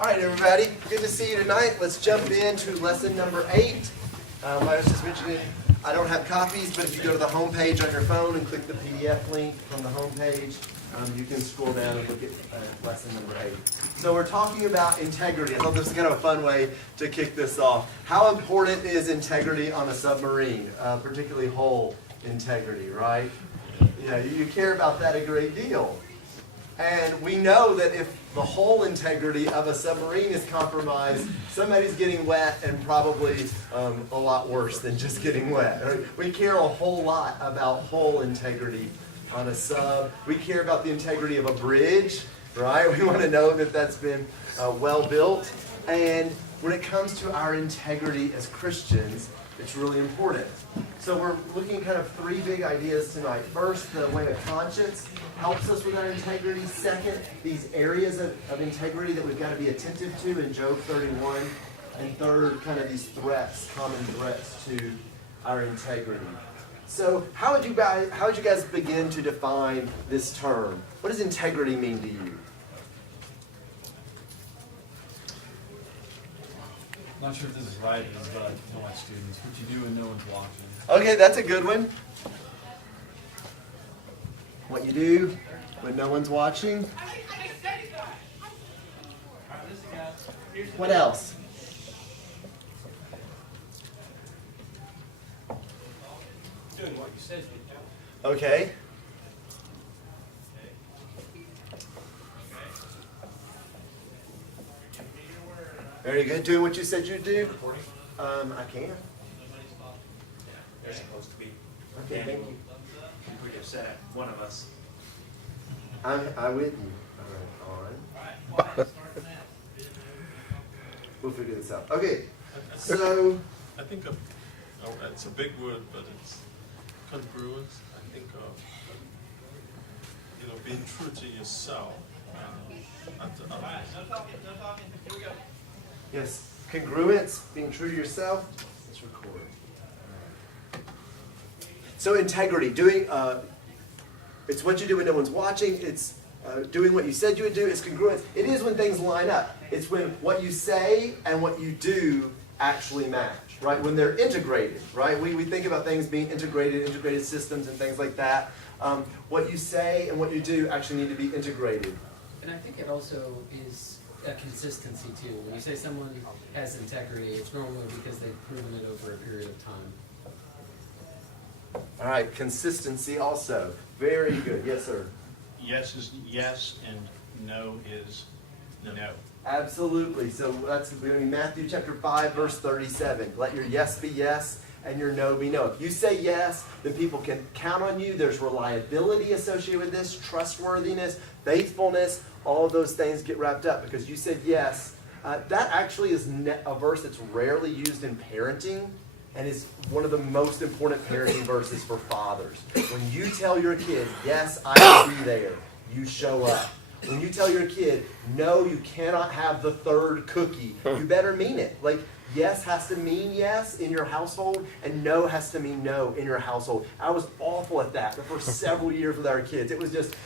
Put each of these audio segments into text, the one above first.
All right, everybody. Good to see you tonight. Let's jump into lesson number 8. I was just mentioning, I don't have copies, but if you go to the home page on your phone and click the PDF link from the home page, you can scroll down and look at lesson number 8. So we're talking about integrity. I thought this was kind of a fun way to kick this off. How important is integrity on a submarine, particularly hull integrity, right? You care about that a great deal. And we know that if the hull integrity of a submarine is compromised, somebody's getting wet, and probably a lot worse than just getting wet. Right? We care a whole lot about hull integrity on a sub. We care about the integrity of a bridge, right? We want to know that that's been well built. And when it comes to our integrity as Christians, it's really important. So we're looking at kind of 3 big ideas tonight. First, the way of conscience helps us with our integrity. Second, these areas of integrity that we've got to be attentive to in Job 31. And third, kind of these threats, common threats to our integrity. So how would you guys begin to define this term? What does integrity mean to you? I'm not sure if this is right, but tell my students what you do when no one's watching. Okay, that's a good one. What you do when no one's watching. What else? Doing what you said. Okay. Very good. Doing what you said you'd do. I can. They're supposed to be. Okay, thank you. We just said it. One of us. I'm with you. All right, on. We'll figure this out. Okay. So. I think it's a big word, but it's congruence. I think being true to yourself and to others. Yes, congruence, being true to yourself. Let's record. So integrity, doing it's what you do when no one's watching. It's doing what you said you would do. It's congruence. It is when things line up. It's when what you say and what you do actually match, right? When they're integrated, right? We think about things being integrated systems and things like that. What you say and what you do actually need to be integrated. And I think it also is a consistency too. When you say someone has integrity, it's normally because they've proven it over a period of time. All right, consistency also. Very good. Yes, sir. Yes is yes, and no is no. Absolutely. So that's going to be Matthew chapter 5, verse 37. Let your yes be yes and your no be no. If you say yes, then people can count on you. There's reliability associated with this, trustworthiness, faithfulness. All of those things get wrapped up because you said yes. That actually is a verse that's rarely used in parenting and is one of the most important parenting verses for fathers. When you tell your kid, yes, I will be there, you show up. When you tell your kid, no, you cannot have the 3rd cookie, you better mean it. Like, yes has to mean yes in your household, and no has to mean no in your household. I was awful at that the first several years with our kids. It was just,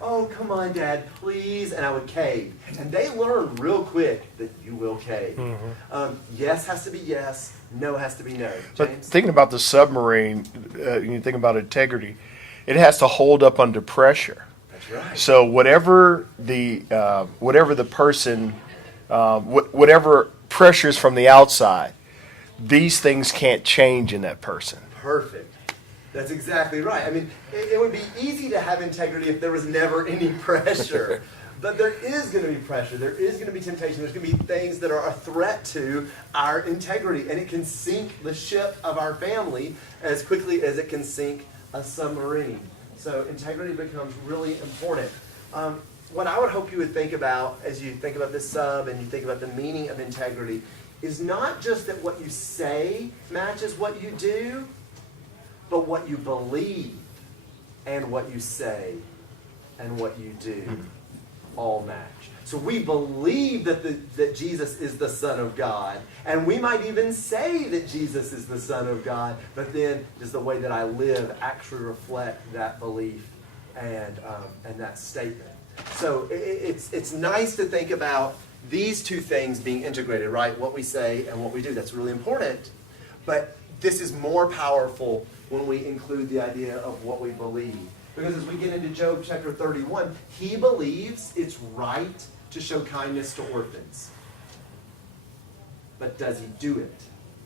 oh, come on, Dad, please, and I would cave. And they learn real quick that you will cave. Mm-hmm. Yes has to be yes, no has to be no. James? But thinking about the submarine, you think about integrity, it has to hold up under pressure. Right. So whatever the person, whatever pressures from the outside, these things can't change in that person. Perfect. That's exactly right. I mean, it would be easy to have integrity if there was never any pressure. But there is going to be pressure. There is going to be temptation. There's going to be things that are a threat to our integrity. And it can sink the ship of our family as quickly as it can sink a submarine. So integrity becomes really important. What I would hope you would think about as you think about this sub and you think about the meaning of integrity is not just that what you say matches what you do, but what you believe and what you say and what you do all match. So we believe that Jesus is the Son of God, and we might even say that Jesus is the Son of God, but then does the way that I live actually reflect that belief and that statement? So it's nice to think about these two things being integrated, right? What we say and what we do. That's really important. But this is more powerful when we include the idea of what we believe. Because as we get into Job chapter 31, he believes it's right to show kindness to orphans. But does he do it?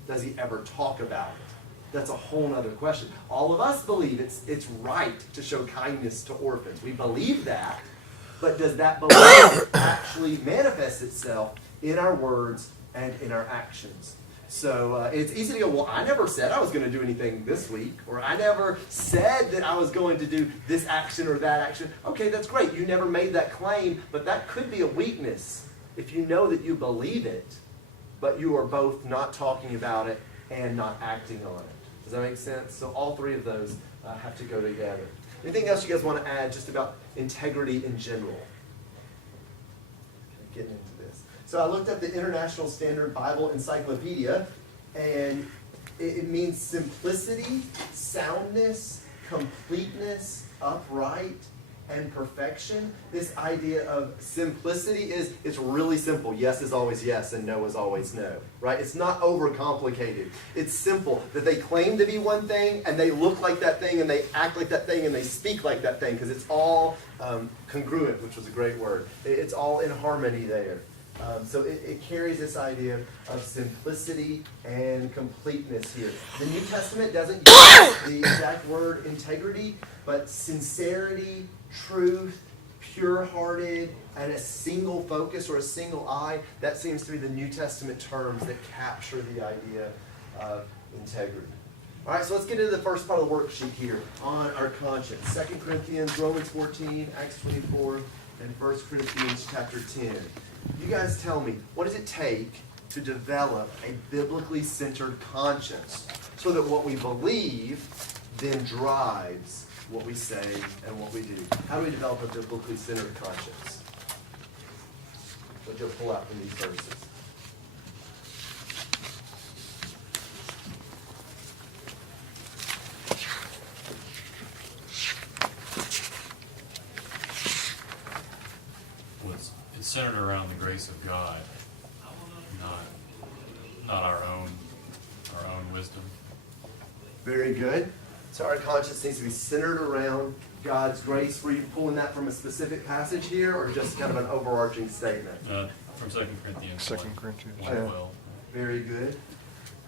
Does he ever talk about it? That's a whole other question. All of us believe it's right to show kindness to orphans. We believe that, but does that belief actually manifest itself in our words and in our actions? So it's easy to go, well, I never said I was going to do anything this week, or I never said that I was going to do this action or that action. Okay, that's great. You never made that claim, but that could be a weakness if you know that you believe it, but you are both not talking about it and not acting on it. Does that make sense? So all three of those have to go together. Anything else you guys want to add just about integrity in general? Getting into this. So I looked up the International Standard Bible Encyclopedia, and it means simplicity, soundness, completeness, upright, and perfection. This idea of simplicity it's really simple. Yes is always yes, and no is always no. Right? It's not overcomplicated. It's simple. That they claim to be one thing, and they look like that thing, and they act like that thing, and they speak like that thing, because it's all congruent, which was a great word. It's all in harmony there. So it carries this idea of simplicity and completeness here. The New Testament doesn't use the exact word integrity, but sincerity, truth, pure-hearted, and a single focus or a single eye, that seems to be the New Testament terms that capture the idea of integrity. All right, so let's get into the first part of the worksheet here on our conscience. 2 Corinthians, Romans 14, Acts 24, and 1 Corinthians chapter 10. You guys tell me, what does it take to develop a biblically centered conscience so that what we believe then drives what we say and what we do? How do we develop a biblically centered conscience? What you'll pull out from these verses. It's centered around the grace of God, not our own wisdom. Very good. So our conscience needs to be centered around God's grace. Were you pulling that from a specific passage here, or just kind of an overarching statement? From 2 Corinthians. 2 Corinthians. 1:12. Very good.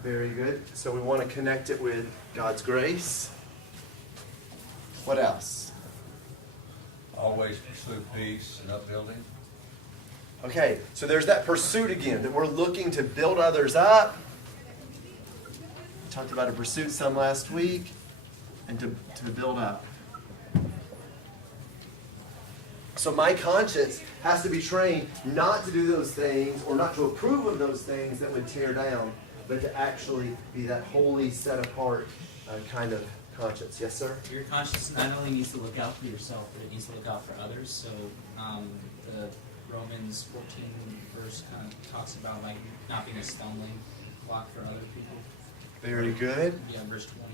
Very good. So we want to connect it with God's grace. What else? Always pursue peace and upbuilding. Okay, so there's that pursuit again, that we're looking to build others up. We talked about a pursuit some last week, and to build up. So my conscience has to be trained not to do those things, or not to approve of those things that would tear down, but to actually be that holy, set apart kind of conscience. Yes, sir? Your conscience not only needs to look out for yourself, but it needs to look out for others. So the Romans 14 verse kind of talks about like not being a stumbling block for other people. Very good. Yeah, verse 20.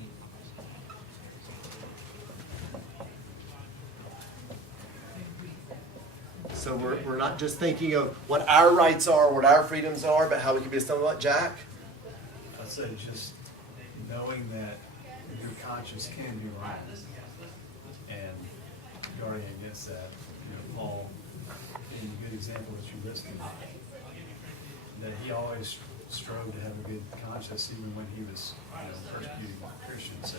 So we're not just thinking of what our rights are, what our freedoms are, but how we can be a stumbling block. Jack? I'd say just knowing that your conscience can be right and guarding against that. Paul, being a good example that you listed, that he always strove to have a good conscience even when he was persecuting Christians. So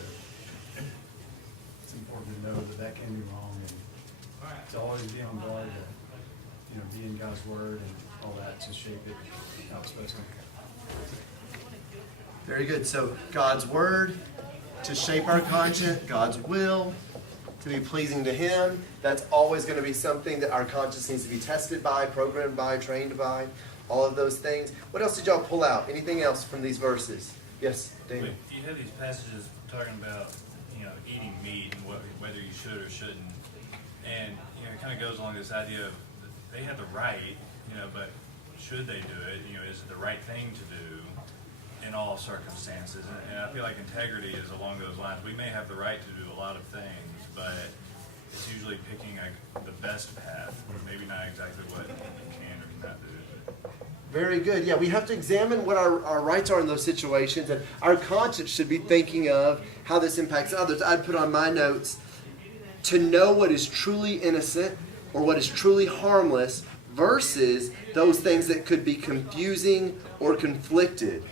it's important to know that can be wrong, and to always be on guard to be in God's Word and all that to shape it how it's supposed to. Very good. So God's Word to shape our conscience, God's will to be pleasing to Him. That's always going to be something that our conscience needs to be tested by, programmed by, trained by, all of those things. What else did y'all pull out? Anything else from these verses? Yes, Daniel? You have these passages talking about, eating meat and whether you should or shouldn't. And, it kind of goes along this idea of they have the right, but should they do it? Is it the right thing to do in all circumstances? And I feel like integrity is along those lines. We may have the right to do a lot of things, but it's usually picking the best path, maybe not exactly what you can or cannot do. Very good. Yeah, we have to examine what our rights are in those situations, and our conscience should be thinking of how this impacts others. I'd put on my notes, to know what is truly innocent or what is truly harmless versus those things that could be confusing or conflicted,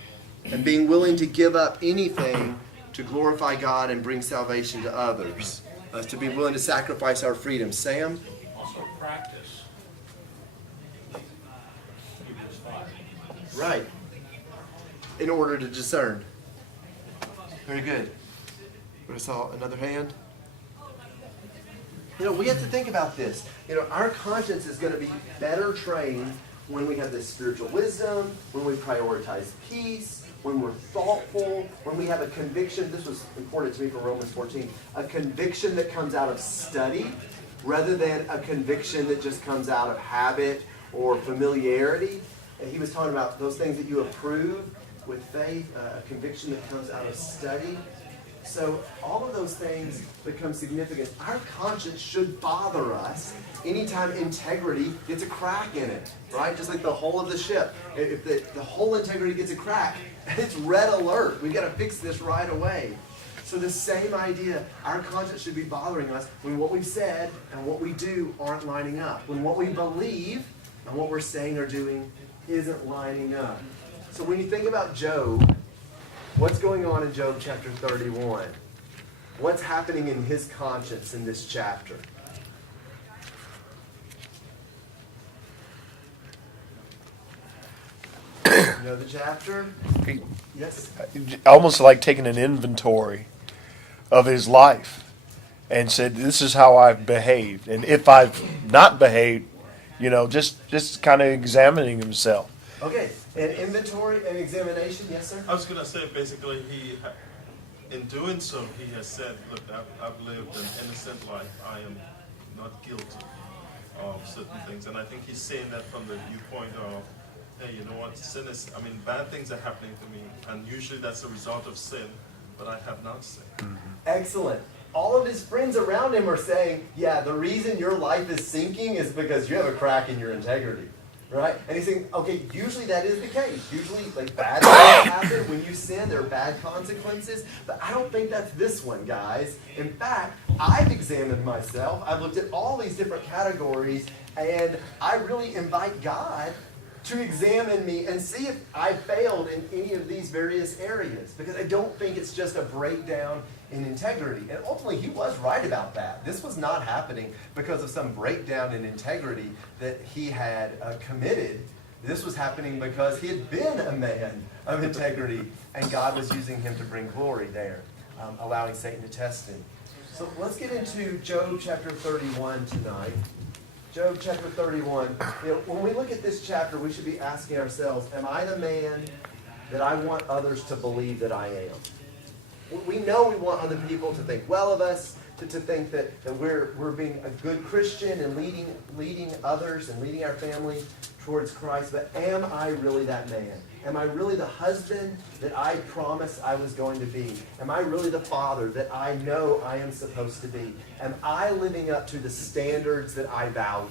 and being willing to give up anything to glorify God and bring salvation to others. To be willing to sacrifice our freedom. Sam? Also practice. Hebrews 5. Right. In order to discern. Very good. I saw another hand. You know, we have to think about this. You know, our conscience is going to be better trained when we have this spiritual wisdom, when we prioritize peace, when we're thoughtful, when we have a conviction. This was important to me from Romans 14. A conviction that comes out of study rather than a conviction that just comes out of habit or familiarity. And he was talking about those things that you approve with faith, a conviction that comes out of study. So all of those things become significant. Our conscience should bother us anytime integrity gets a crack in it, right? Just like the hull of the ship. If the whole integrity gets a crack, it's red alert. We've got to fix this right away. So the same idea, our conscience should be bothering us when what we've said and what we do aren't lining up. When what we believe and what we're saying or doing isn't lining up. So when you think about Job, what's going on in Job chapter 31? What's happening in his conscience in this chapter? You know the chapter? Yes? Almost like taking an inventory of his life and said, this is how I've behaved. And if I've not behaved, you know, just kind of examining himself. Okay, an inventory and examination, yes sir? I was going to say, basically, in doing so, he has said, look, I've lived an innocent life. I am not guilty of certain things. And I think he's saying that from the viewpoint of, hey, you know what, sin is, I mean, bad things are happening to me. And usually that's a result of sin, but I have not sinned. Excellent. All of his friends around him are saying, yeah, the reason your life is sinking is because you have a crack in your integrity. Right? And he's saying, okay, usually that is the case. Usually, like, bad things happen when you sin. There are bad consequences. But I don't think that's this one, guys. In fact, I've examined myself. I've looked at all these different categories. And I really invite God to examine me and see if I failed in any of these various areas. Because I don't think it's just a breakdown in integrity. And ultimately, he was right about that. This was not happening because of some breakdown in integrity that he had committed. This was happening because he had been a man of integrity, and God was using him to bring glory there, allowing Satan to test him. So let's get into Job chapter 31 tonight. Job chapter 31. You know, when we look at this chapter, we should be asking ourselves, am I the man that I want others to believe that I am? We know we want other people to think well of us, to think that we're being a good Christian and leading others and leading our family towards Christ. But am I really that man? Am I really the husband that I promised I was going to be? Am I really the father that I know I am supposed to be? Am I living up to the standards that I value?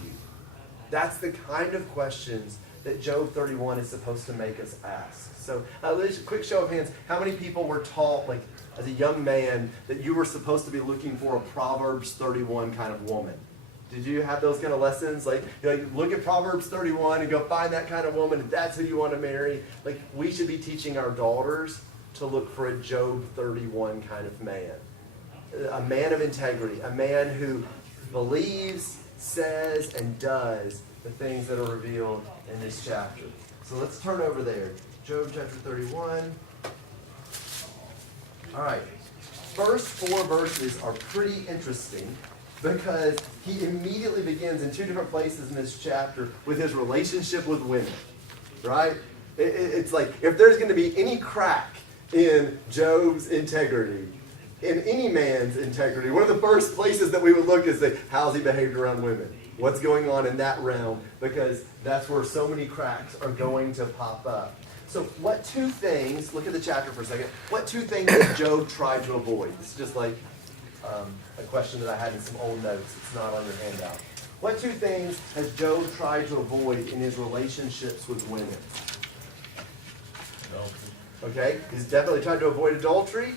That's the kind of questions that Job 31 is supposed to make us ask. So, a quick show of hands. How many people were taught, like, as a young man, that you were supposed to be looking for a Proverbs 31 kind of woman? Did you have those kind of lessons? Like, you look at Proverbs 31 and go find that kind of woman, and that's who you want to marry. Like, we should be teaching our daughters to look for a Job 31 kind of man. A man of integrity. A man who believes, says, and does the things that are revealed in this chapter. So let's turn over there. Job chapter 31. All right. First 4 verses are pretty interesting because he immediately begins in 2 different places in this chapter with his relationship with women. Right? It's like, if there's going to be any crack in Job's integrity, in any man's integrity, one of the first places that we would look is say, how's he behaved around women? What's going on in that realm? Because that's where so many cracks are going to pop up. So what 2 things, look at the chapter for a second, what 2 things did Job try to avoid? It's just like, a question that I had in some old notes. It's not on your handout. What two things has Job tried to avoid in his relationships with women? Okay, he's definitely tried to avoid adultery.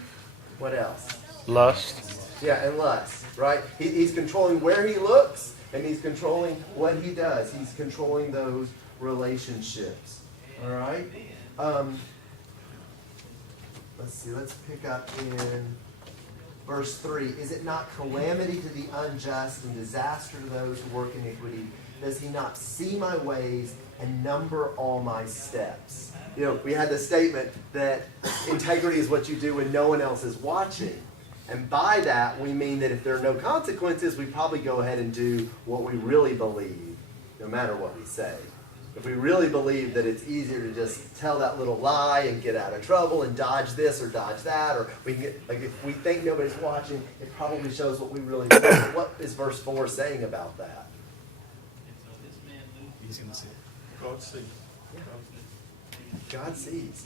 What else? Lust. Yeah, and lust, right? He's controlling where he looks, and he's controlling what he does. He's controlling those relationships. All right? Let's see, let's pick up in verse 3. Is it not calamity to the unjust and disaster to those who work iniquity? Does he not see my ways and number all my steps? You know, we had the statement that integrity is what you do when no one else is watching. And by that, we mean that if there are no consequences, we probably go ahead and do what we really believe, no matter what we say. If we really believe that it's easier to just tell that little lie and get out of trouble and dodge this or dodge that, or we can get, like if we think nobody's watching, it probably shows what we really believe. What is verse 4 saying about that? He's going to see it. God sees. God sees.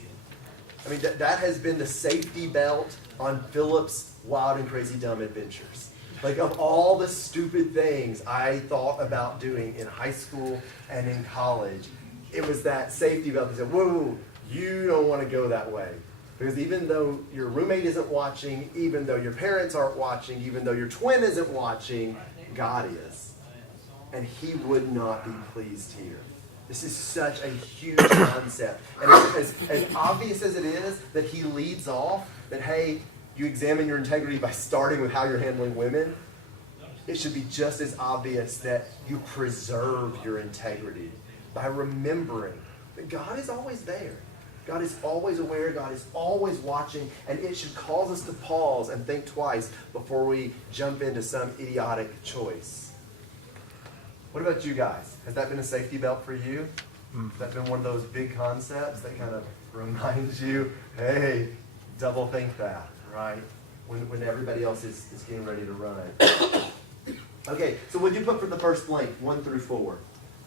I mean, that has been the safety belt on Philip's wild and crazy dumb adventures. Like, of all the stupid things I thought about doing in high school and in college, it was that safety belt that said, whoa, you don't want to go that way. Because even though your roommate isn't watching, even though your parents aren't watching, even though your twin isn't watching, God is. And he would not be pleased here. This is such a huge concept. And as obvious as it is that he leads off, that, hey, you examine your integrity by starting with how you're handling women, it should be just as obvious that you preserve your integrity by remembering that God is always there. God is always aware. God is always watching. And it should cause us to pause and think twice before we jump into some idiotic choice. What about you guys? Has that been a safety belt for you? Has that been one of those big concepts that kind of reminds you, hey, double think that, right? When everybody else is getting ready to run. Okay, so what did you put for the first blank, 1 through 4?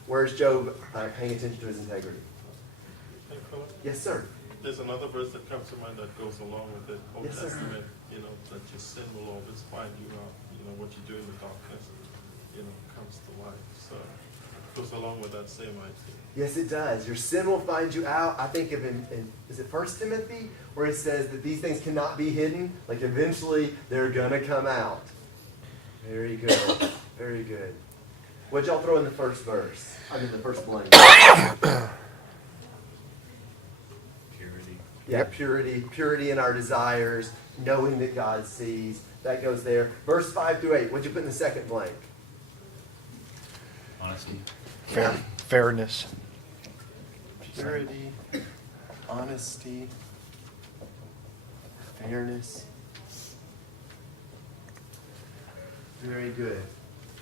Where's Job paying attention to his integrity? Hey, Philip, Yes, sir. there's another verse that comes to mind that goes along with it. Old Yes, sir. Testament, that your sin will always find you out. What you do in the darkness, comes to light. So it goes along with that same idea. Yes, it does. Your sin will find you out. I think of is it 1 Timothy, where it says that these things cannot be hidden? Like eventually they're going to come out. Very good. Very good. What'd y'all throw in the first verse? I mean the first blank. Purity. Yeah, purity. Purity in our desires, knowing that God sees. That goes there. Verse 5 through 8. What'd you put in the second blank? Honesty. Fairness. Purity, honesty, fairness. Very good.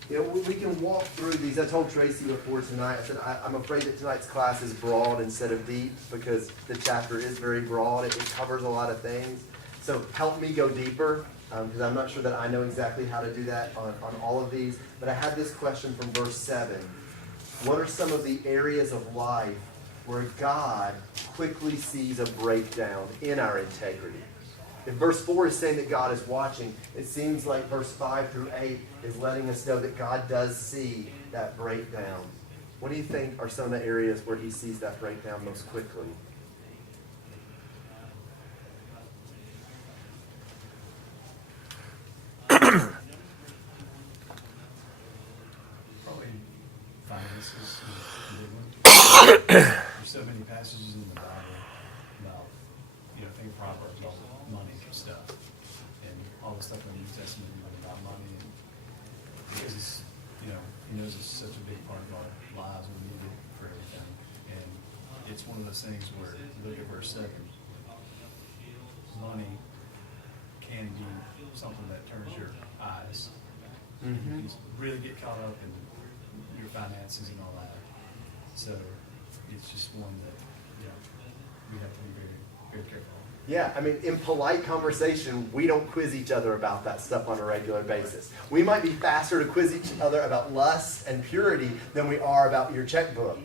We can walk through these. I told Tracy before tonight, I said, I'm afraid that tonight's class is broad instead of deep because the chapter is very broad. It covers a lot of things. So help me go deeper because I'm not sure that I know exactly how to do that on all of these. But I had this question from verse 7. What are some of the areas of life where God quickly sees a breakdown in our integrity? If verse 4 is saying that God is watching, it seems like verse 5 through 8 is letting us know that God does see that breakdown. What do you think are some of the areas where he sees that breakdown most quickly? Probably finances. There's so many passages in the Bible about, think of Proverbs, all the money stuff, and all the stuff in the New Testament even about money, and because it's, he knows it's such a big part of our lives, we need it for everything, and it's one of those things where, look at verse 7, money can be something that turns your eyes. Mm-hmm. You really get caught up in your finances and all that. So it's just one that we have to be very, very careful. Yeah, I mean, in polite conversation, we don't quiz each other about that stuff on a regular basis. We might be faster to quiz each other about lust and purity than we are about your checkbook.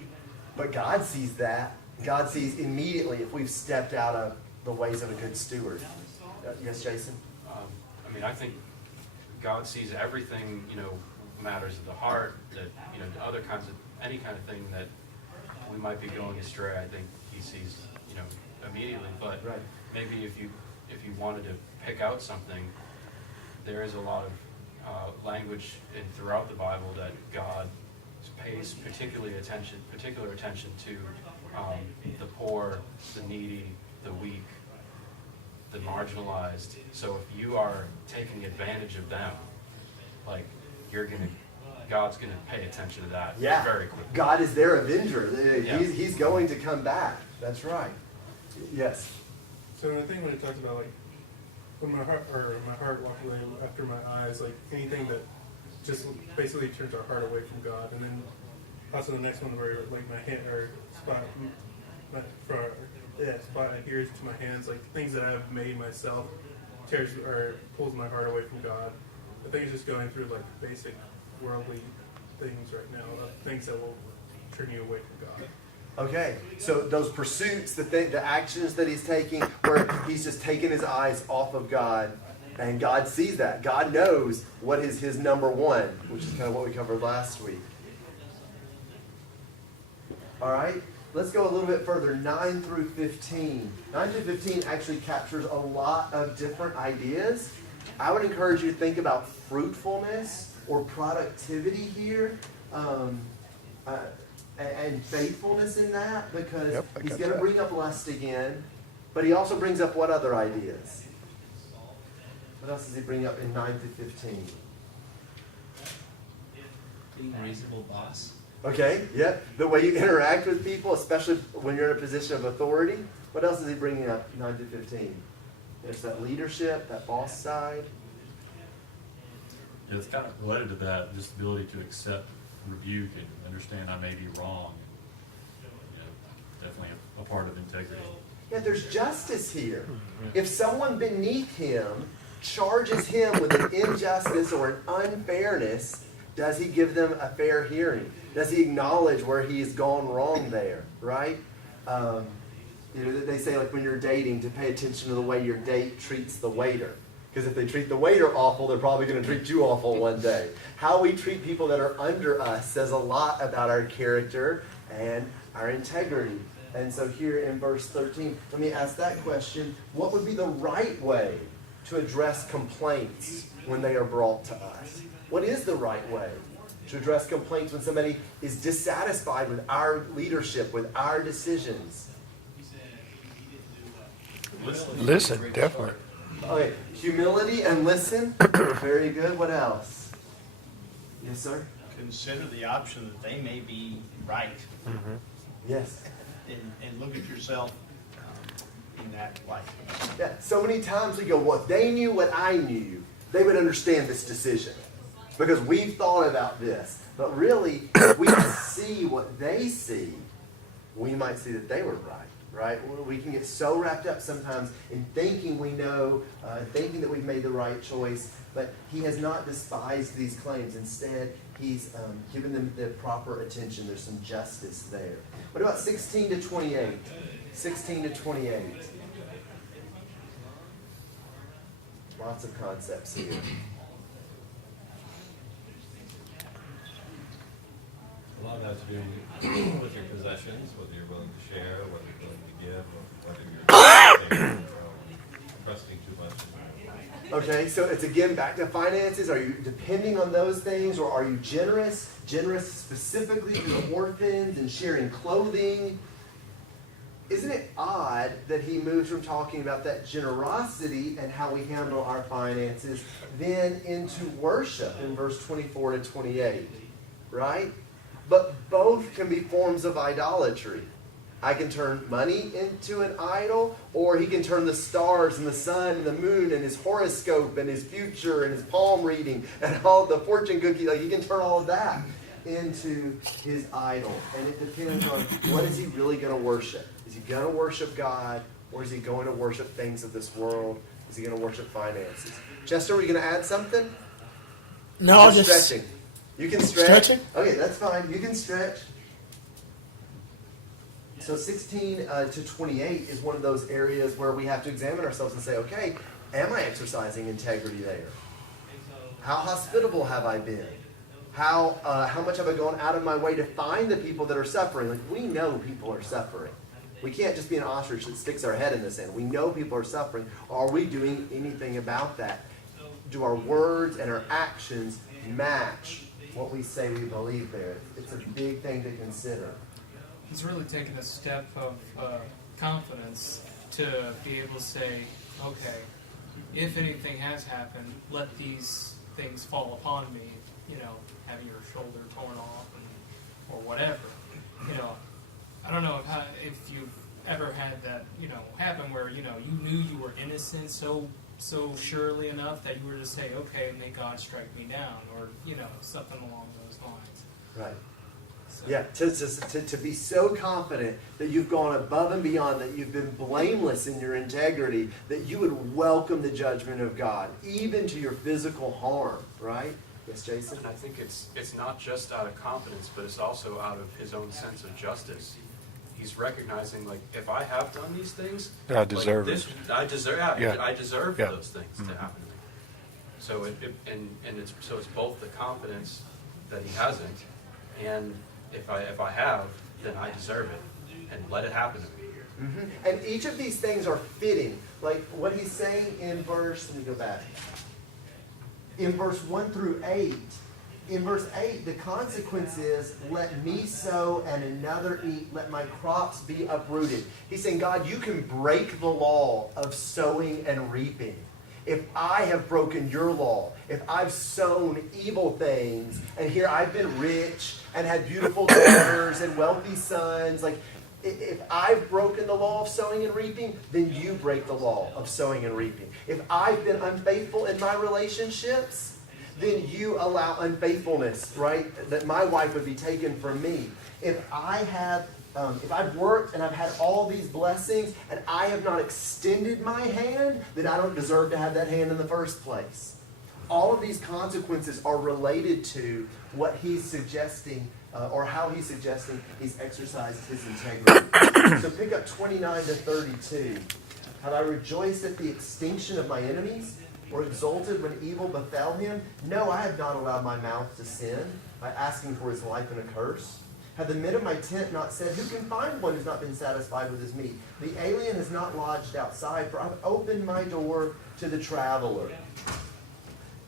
But God sees that. God sees immediately if we've stepped out of the ways of a good steward. Yes, Jason? I think God sees everything, matters of the heart, that, the other kinds of, any kind of thing that we might be going astray, I think he sees, immediately. But Right. maybe if you wanted to pick out something, there is a lot of language throughout the Bible that God pays particular attention to the poor, the needy, the weak, the marginalized. So if you are taking advantage of them, like God's gonna pay attention to that Yeah. very quickly. God is their avenger. Yeah. He's going to come back. That's right. Yes. So I think when it talks about like when my heart walked away after my eyes, like anything that just basically turns our heart away from God, and then also the next one where like my hand or spot adheres to my hands, like things that I've made myself tears or pulls my heart away from God. I think it's just going through like basic worldly things right now, things that will turn you away from God. Okay, so those pursuits, the actions that he's taking, where he's just taking his eyes off of God, and God sees that. God knows what is his number one, which is kind of what we covered last week. All right, let's go a little bit further, 9 through 15. 9 through 15 actually captures a lot of different ideas. I would encourage you to think about fruitfulness or productivity here. And faithfulness in that, because he's going to bring up lust again, but he also brings up what other ideas? What else does he bring up in 9 to 15? Being a reasonable boss. Okay, yep. The way you interact with people, especially when you're in a position of authority. What else is he bringing up 9 to 15? There's that leadership, that boss side. Yeah, it's kind of related to that, just the ability to accept rebuke and understand I may be wrong. Definitely a part of integrity. Yeah, there's justice here. If someone beneath him charges him with an injustice or an unfairness, does he give them a fair hearing? Does he acknowledge where he's gone wrong there, right? They say like when you're dating to pay attention to the way your date treats the waiter. Because if they treat the waiter awful, they're probably going to treat you awful one day. How we treat people that are under us says a lot about our character and our integrity. And so here in verse 13, let me ask that question. What would be the right way to address complaints when they are brought to us? What is the right way to address complaints when somebody is dissatisfied with our leadership, with our decisions? Listen, definitely. Okay, humility and listen. Very good. What else? Yes, sir? Consider the option that they may be right. Mm-hmm. Yes. And look at yourself in that light. Yeah, so many times we go, well, if they knew what I knew, they would understand this decision. Because we've thought about this. But really, if we see what they see, we might see that they were right? We can get so wrapped up sometimes in thinking we know, thinking that we've made the right choice, but he has not despised these claims. Instead, he's given them the proper attention. There's some justice there. What about 16 to 28? 16 to 28. Lots of concepts here. A lot has to do with your possessions, whether you're willing to share, whether you're willing to give, or whether you're trusting too much. Okay, so it's again back to finances. Are you depending on those things, or are you generous? Generous specifically to the orphans and sharing clothing. Isn't it odd that he moves from talking about that generosity and how we handle our finances then into worship in verse 24 to 28, right? But both can be forms of idolatry. I can turn money into an idol, or he can turn the stars and the sun and the moon and his horoscope and his future and his palm reading and all the fortune cookie. Like he can turn all of that into his idol. And it depends on what is he really going to worship. Is he going to worship God, or is he going to worship things of this world? Is he going to worship finances? Chester, are you going to add something? No, just stretching. You can stretch. Stretching? Okay, that's fine. You can stretch. So 16 to 28 is one of those areas where we have to examine ourselves and say, okay, am I exercising integrity there? How hospitable have I been? How much have I gone out of my way to find the people that are suffering? Like, we know people are suffering. We can't just be an ostrich that sticks our head in the sand. We know people are suffering. Are we doing anything about that? Do our words and our actions match what we say we believe there? It's a big thing to consider. He's really taken a step of confidence to be able to say, okay, if anything has happened, let these things fall upon me, having your shoulder torn off or whatever. I don't know if you've ever had that, happen where, you knew you were innocent so surely enough that you were to say, okay, may God strike me down, or, something along those lines. Right. So. Yeah, to be so confident that you've gone above and beyond, that you've been blameless in your integrity, that you would welcome the judgment of God, even to your physical harm, right? Yes, Jason? And I think it's not just out of confidence, but it's also out of his own sense of justice. He's recognizing, like, if I have done these things, I deserve it. I deserve those things to happen to me. So it's both the confidence that he hasn't, and if I have, then I deserve it, and let it happen to me. Mm-hmm. And each of these things are fitting. Like what he's saying in verse, let me go back. In verse 1 through 8, in verse 8, the consequence is, let me sow and another eat, let my crops be uprooted. He's saying, God, you can break the law of sowing and reaping. If I have broken your law, if I've sown evil things, and here I've been rich and had beautiful daughters and wealthy sons, like, if I've broken the law of sowing and reaping, then you break the law of sowing and reaping. If I've been unfaithful in my relationships, then you allow unfaithfulness, right? That my wife would be taken from me. If I've worked and I've had all these blessings and I have not extended my hand, then I don't deserve to have that hand in the first place. All of these consequences are related to what he's suggesting, or how he's suggesting he's exercised his integrity. So pick up 29 to 32. Have I rejoiced at the extinction of my enemies, or exulted when evil befell him? No, I have not allowed my mouth to sin by asking for his life in a curse. Have the men of my tent not said, who can find one who's not been satisfied with his meat? The alien is not lodged outside, for I've opened my door to the traveler.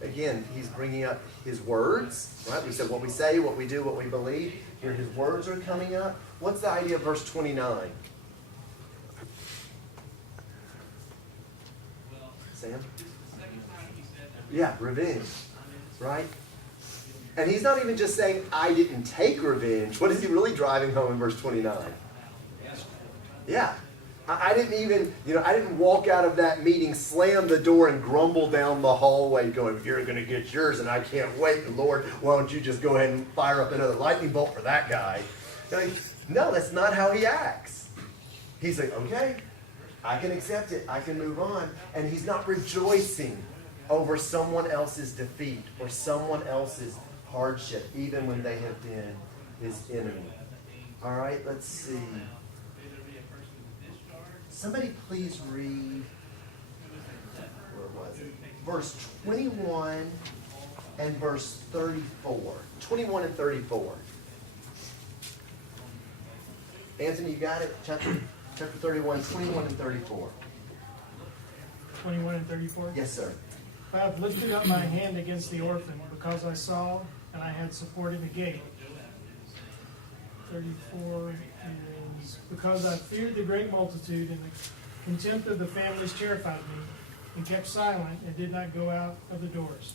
Again, he's bringing up his words, right? We said what we say, what we do, what we believe. Here his words are coming up. What's the idea of verse 29? Sam? Yeah, revenge, right? And he's not even just saying, I didn't take revenge. What is he really driving home in verse 29? Yeah. I didn't even, I didn't walk out of that meeting, slam the door, and grumble down the hallway going, you're going to get yours, and I can't wait. And Lord, why don't you just go ahead and fire up another lightning bolt for that guy? No, that's not how he acts. He's like, okay, I can accept it. I can move on. And he's not rejoicing over someone else's defeat or someone else's hardship, even when they have been his enemy. All right, let's see. Somebody please read, where was it? Verse 21 and verse 34. 21 and 34. Anthony, you got it? Chapter 31, 21 and 34. 21 and 34? Yes, sir. I have lifted up my hand against the orphan, because I saw and I had supported the gate. 34 is, because I feared the great multitude, and the contempt of the families terrified me, and kept silent and did not go out of the doors.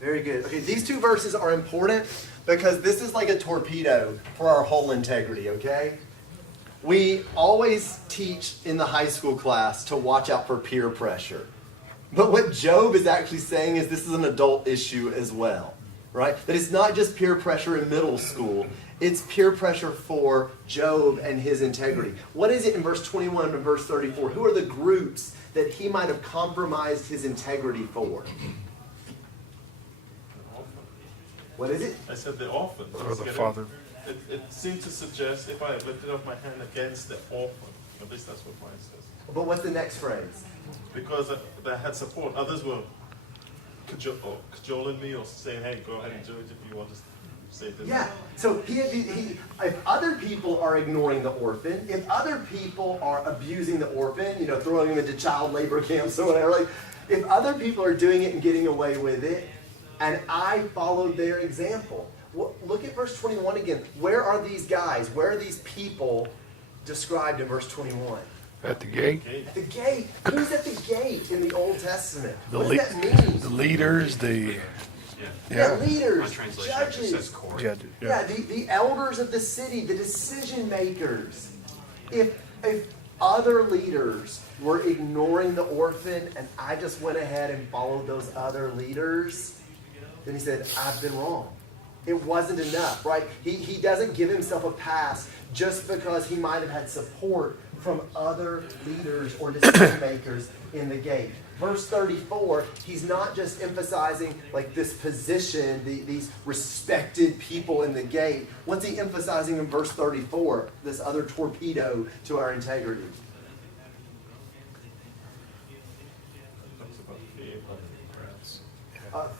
Very good. Okay, these two verses are important because this is like a torpedo for our whole integrity, okay? We always teach in the high school class to watch out for peer pressure. But what Job is actually saying is this is an adult issue as well, right? That it's not just peer pressure in middle school. It's peer pressure for Job and his integrity. What is it in verse 21 and verse 34? Who are the groups that he might have compromised his integrity for? What is it? I said the orphan. Or the father. It seemed to suggest if I had lifted up my hand against the orphan. At least that's what mine says. But what's the next phrase? Because they had support. Others were cajoling me or saying, hey, go ahead and do it if you want to say this. Yeah. So if other people are ignoring the orphan, if other people are abusing the orphan, throwing them into child labor camps or whatever, like if other people are doing it and getting away with it, and I followed their example. Look at verse 21 again. Where are these guys? Where are these people described in verse 21? At the gate. At the gate. Who's at the gate in the Old Testament? What The does that mean? The leaders, Leaders, My translation actually judges. says court. Judges. Yeah, the elders of the city, the decision makers. If other leaders were ignoring the orphan and I just went ahead and followed those other leaders, then he said, I've been wrong. It wasn't enough, right? He doesn't give himself a pass just because he might have had support from other leaders or decision makers in the gate. Verse 34, he's not just emphasizing like this position, these respected people in the gate. What's he emphasizing in verse 34? This other torpedo to our integrity.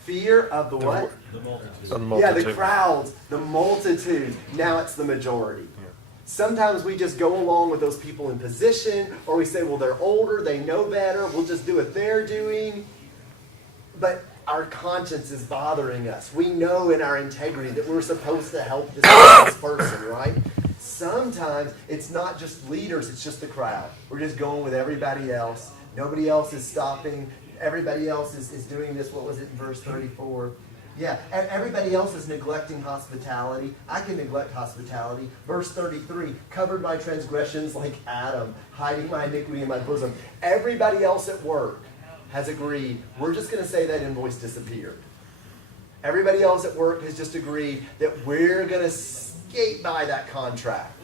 Fear of the what? The multitude. The multitude. Yeah, the crowds, the multitude. Now it's the majority. Sometimes we just go along with those people in position, or we say, well, they're older, they know better, we'll just do what they're doing. But our conscience is bothering us. We know in our integrity that we're supposed to help this person, right? Sometimes it's not just leaders, it's just the crowd. We're just going with everybody else. Nobody else is stopping. Everybody else is doing this. What was it in verse 34? Yeah, everybody else is neglecting hospitality. I can neglect hospitality. Verse 33, covered my transgressions like Adam, hiding my iniquity in my bosom. Everybody else at work has agreed, we're just going to say that invoice disappeared. Everybody else at work has just agreed that we're going to skate by that contract,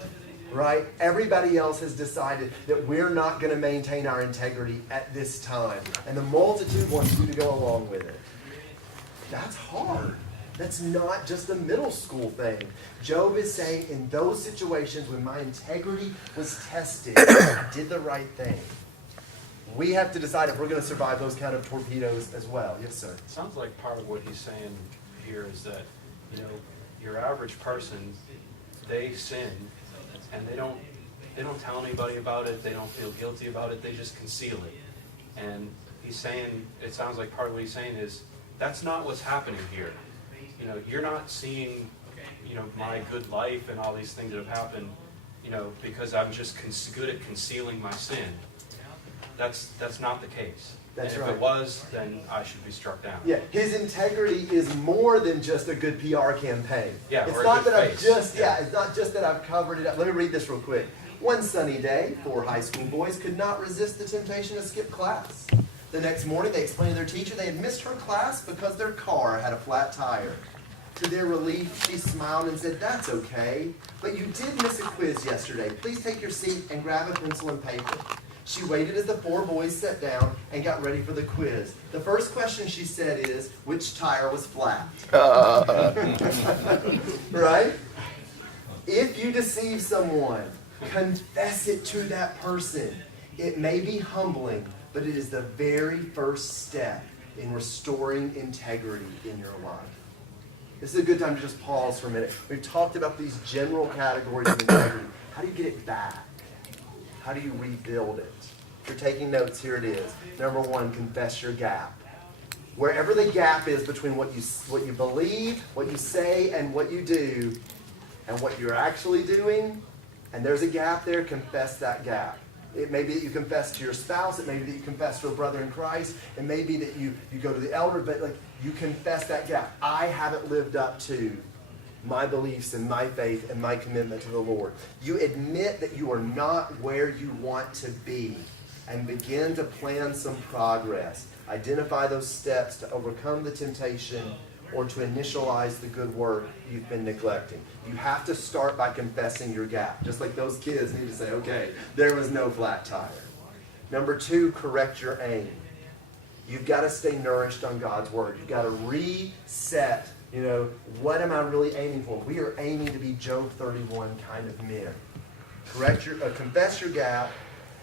right? Everybody else has decided that we're not going to maintain our integrity at this time. And the multitude wants you to go along with it. That's hard. That's not just a middle school thing. Job is saying, in those situations when my integrity was tested, I did the right thing. We have to decide if we're going to survive those kind of torpedoes as well. Yes, sir. Sounds like part of what he's saying here is that, your average person, they sin, and they don't tell anybody about it. They don't feel guilty about it. They just conceal it. And he's saying, it sounds like part of what he's saying is, that's not what's happening here. You're not seeing, my good life and all these things that have happened, because I'm just good at concealing my sin. That's not the case. That's and if right. it was, then I should be struck down. Yeah, his integrity is more than just a good PR campaign. Yeah, it's or a not good that face. it's not just that I've covered it up. Let me read this real quick. One sunny day, 4 high school boys could not resist the temptation to skip class. The next morning, they explained to their teacher they had missed her class because their car had a flat tire. To their relief, she smiled and said, "That's okay, but you did miss a quiz yesterday. Please take your seat and grab a pencil and paper." She waited as the 4 boys sat down and got ready for the quiz. The first question she said is, which tire was flat? Right? If you deceive someone, confess it to that person. It may be humbling, but it is the very first step in restoring integrity in your life. This is a good time to just pause for a minute. We've talked about these general categories of integrity. How do you get it back? How do you rebuild it? If you're taking notes, here it is. Number 1, confess your gap. Wherever the gap is between what you believe, what you say, and what you do, and what you're actually doing, and there's a gap there, confess that gap. It may be that you confess to your spouse. It may be that you confess to a brother in Christ. It may be that you go to the elder, but you confess that gap. I haven't lived up to my beliefs and my faith and my commitment to the Lord. You admit that you are not where you want to be and begin to plan some progress. Identify those steps to overcome the temptation or to initialize the good work you've been neglecting. You have to start by confessing your gap. Just like those kids need to say, okay, there was no flat tire. Number 2, correct your aim. You've got to stay nourished on God's Word. You've got to reset, what am I really aiming for? We are aiming to be Job 31 kind of men. Confess your gap,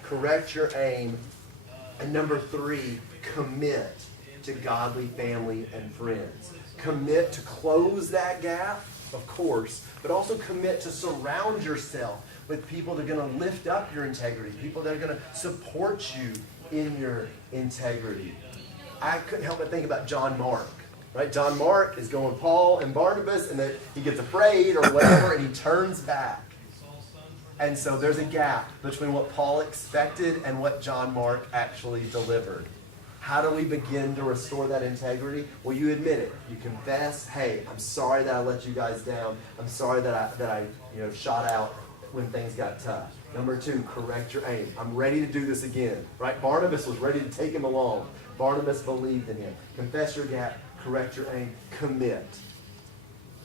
correct your aim, and number 3, commit. to godly family and friends. Commit to close that gap, of course, but also commit to surround yourself with people that are going to lift up your integrity, people that are going to support you in your integrity. I couldn't help but think about John Mark. Right? John Mark is going Paul and Barnabas, and then he gets afraid or whatever, and he turns back. And so there's a gap between what Paul expected and what John Mark actually delivered. How do we begin to restore that integrity? Well, you admit it. You confess, hey, I'm sorry that I let you guys down. I'm sorry that I shot out when things got tough. Number 2, correct your aim. I'm ready to do this again. Right? Barnabas was ready to take him along. Barnabas believed in him. Confess your gap, correct your aim, commit.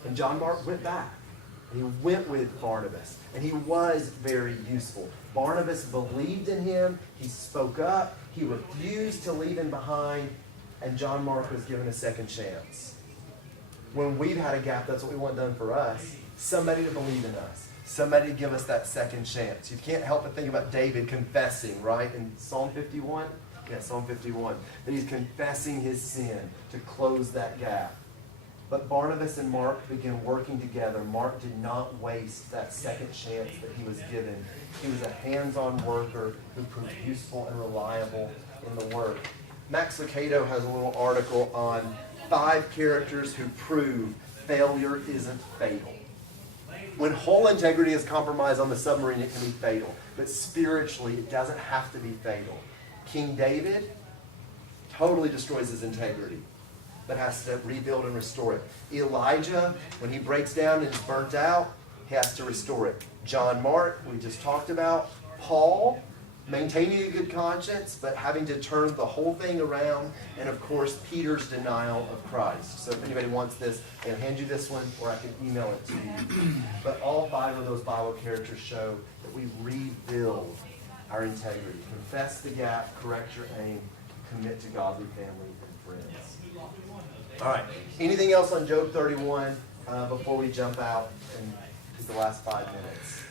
And John Mark went back. He went with Barnabas, and he was very useful. Barnabas believed in him. He spoke up. He refused to leave him behind, and John Mark was given a second chance. When we've had a gap, that's what we want done for us. Somebody to believe in us. Somebody to give us that second chance. You can't help but think about David confessing, right? In Psalm 51? Yeah, Psalm 51. That he's confessing his sin to close that gap. But Barnabas and Mark began working together. Mark did not waste that second chance that he was given. He was a hands-on worker who proved useful and reliable in the work. Max Lucado has a little article on 5 characters who prove failure isn't fatal. When whole integrity is compromised on the submarine, it can be fatal. But spiritually, it doesn't have to be fatal. King David totally destroys his integrity, but has to rebuild and restore it. Elijah, when he breaks down and is burnt out, he has to restore it. John Mark, we just talked about. Paul, maintaining a good conscience, but having to turn the whole thing around. And of course, Peter's denial of Christ. So if anybody wants this, I can hand you this one, or I can email it to you. But all 5 of those Bible characters show that we rebuild our integrity. Confess the gap, correct your aim, commit to godly family and friends. All right. Anything else on Job 31 before we jump out and do the last 5 minutes?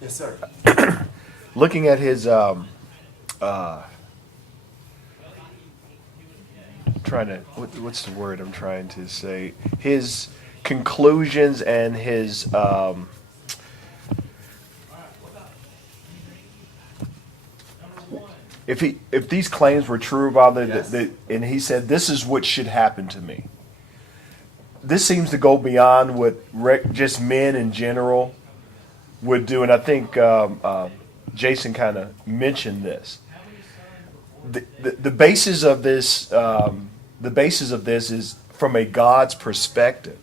Yes, sir. Looking at his what's the word I'm trying to say? His conclusions and his if these claims were true about it, Yes. and he said this is what should happen to me. This seems to go beyond what just men in general would do, and I think Jason kind of mentioned this. The basis of this, is from a God's perspective.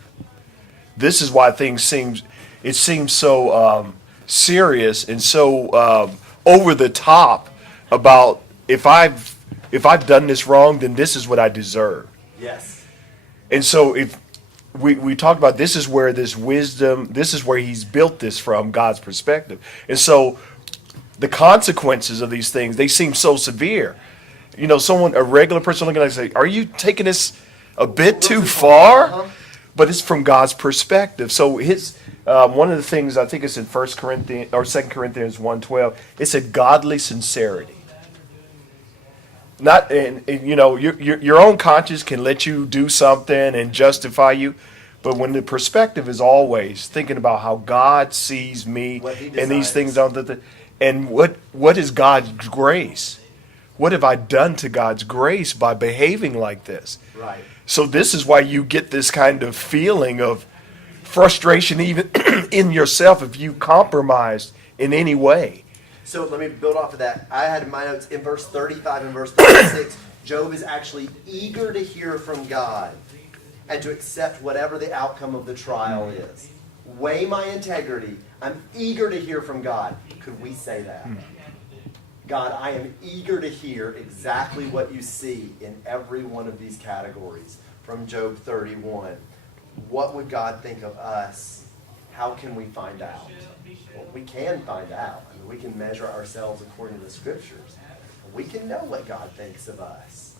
This is why things seems so serious and so over the top about if I've done this wrong, then this is what I deserve. Yes. And so if we talked about this is where this wisdom, this is where he's built this from, God's perspective. And so the consequences of these things, they seem so severe. You know, a regular person looking at it say, are you taking this a bit too far? Uh-huh. But it's from God's perspective. So his one of the things, I think it's in 1 Corinthians or 2 Corinthians 1:12, it said godly sincerity. Not, and you know, your own conscience can let you do something and justify you, but when the perspective is always thinking about how God sees me and these things, and what is God's grace? What have I done to God's grace by behaving like this? Right. So this is why you get this kind of feeling of frustration even in yourself if you compromised in any way. So let me build off of that. I had in my notes in verse 35 and verse 36, Job is actually eager to hear from God and to accept whatever the outcome of the trial is. Weigh my integrity. I'm eager to hear from God. Could we say that? God, I am eager to hear exactly what you see in every one of these categories from Job 31. What would God think of us? How can we find out? Well, we can find out. I mean, we can measure ourselves according to the Scriptures. We can know what God thinks of us.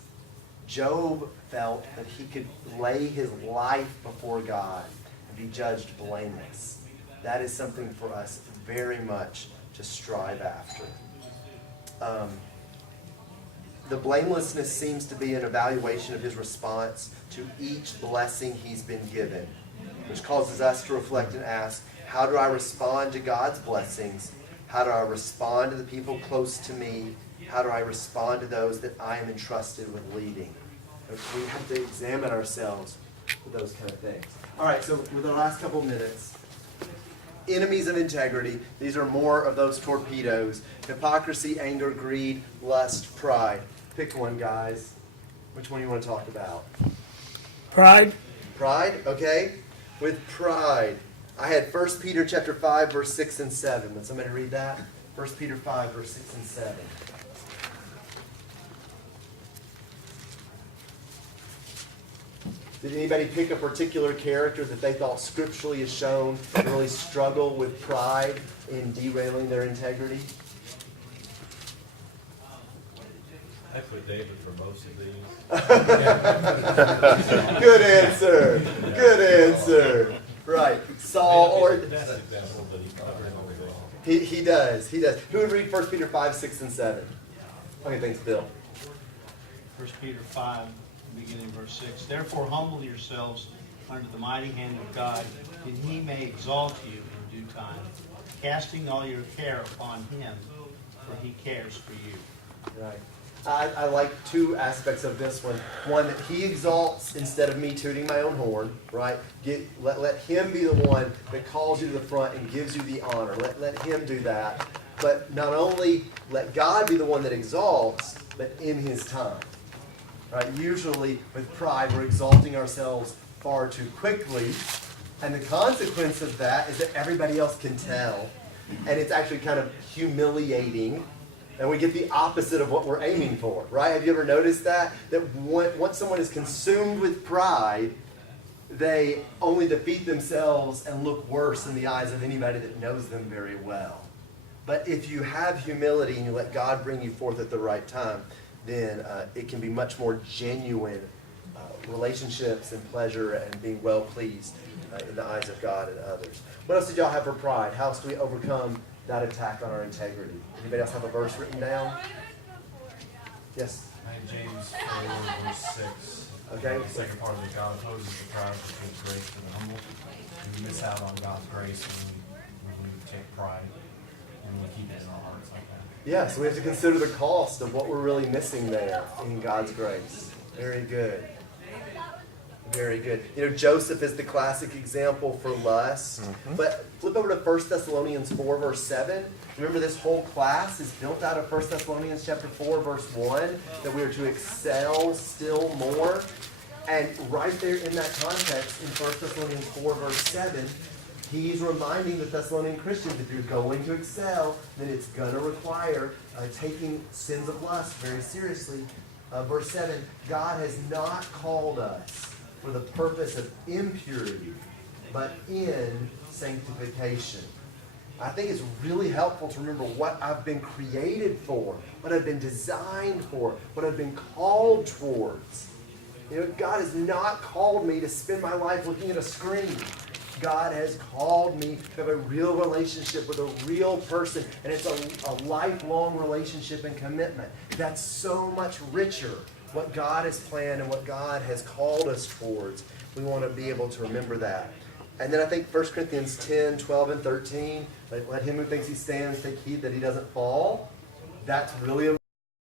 Job felt that he could lay his life before God and be judged blameless. That is something for us very much to strive after. the blamelessness seems to be an evaluation of his response to each blessing he's been given, which causes us to reflect and ask, how do I respond to God's blessings? How do I respond to the people close to me? How do I respond to those that I am entrusted with leading? We have to examine ourselves with those kind of things. All right, so with our last couple minutes, enemies of integrity. These are more of those torpedoes. Hypocrisy, anger, greed, lust, pride. Pick one, guys. Which one do you want to talk about? Pride. Pride, okay. With pride, I had 1 Peter chapter 5, verse 6 and 7. Would somebody read that? 1 Peter 5, verse 6 and 7. Did anybody pick a particular character that they thought scripturally is shown to really struggle with pride in derailing their integrity? I put David for most of these. Good answer. Good answer. Right. Saul or... That's an example, but he covers everything. He does. He does. Who would read 1 Peter 5, 6, and 7? Okay, thanks, Bill. 1 Peter 5, beginning verse 6. Therefore humble yourselves under the mighty hand of God, and he may exalt you in due time, casting all your care upon him, for he cares for you. Right. I like two aspects of this one. One, that he exalts instead of me tooting my own horn, right? Let him be the one that calls you to the front and gives you the honor. Let him do that. But not only let God be the one that exalts, but in his time. Right? Usually with pride, we're exalting ourselves far too quickly. And the consequence of that is that everybody else can tell. And it's actually kind of humiliating. And we get the opposite of what we're aiming for, right? Have you ever noticed that? That once someone is consumed with pride, they only defeat themselves and look worse in the eyes of anybody that knows them very well. But if you have humility and you let God bring you forth at the right time, then it can be much more genuine relationships and pleasure and being well pleased in the eyes of God and others. What else did y'all have for pride? How else do we overcome that attack on our integrity? Anybody else have a verse written down? Yes? I had James 4, verse 6. Okay. The second part of it, God opposes the proud but gives grace to the humble. And we miss out on God's grace when we take pride and we keep it in our hearts like that. Yeah, so we have to consider the cost of what we're really missing there in God's grace. Very good. Very good. You know, Joseph is the classic example for lust. Mm-hmm. But flip over to 1 Thessalonians 4, verse 7. Remember, this whole class is built out of 1 Thessalonians chapter 4, verse 1, that we are to excel still more. And right there in that context, in 1 Thessalonians 4, verse 7, he's reminding the Thessalonian Christians, if you're going to excel, then it's going to require taking sins of lust very seriously. Verse 7, God has not called us for the purpose of impurity, but in sanctification. I think it's really helpful to remember what I've been created for, what I've been designed for, what I've been called towards. You know, God has not called me to spend my life looking at a screen. God has called me to have a real relationship with a real person, and it's a lifelong relationship and commitment. That's so much richer, what God has planned and what God has called us towards. We want to be able to remember that. And then I think 1 Corinthians 10, 12, and 13, let him who thinks he stands take heed that he doesn't fall. That's really important.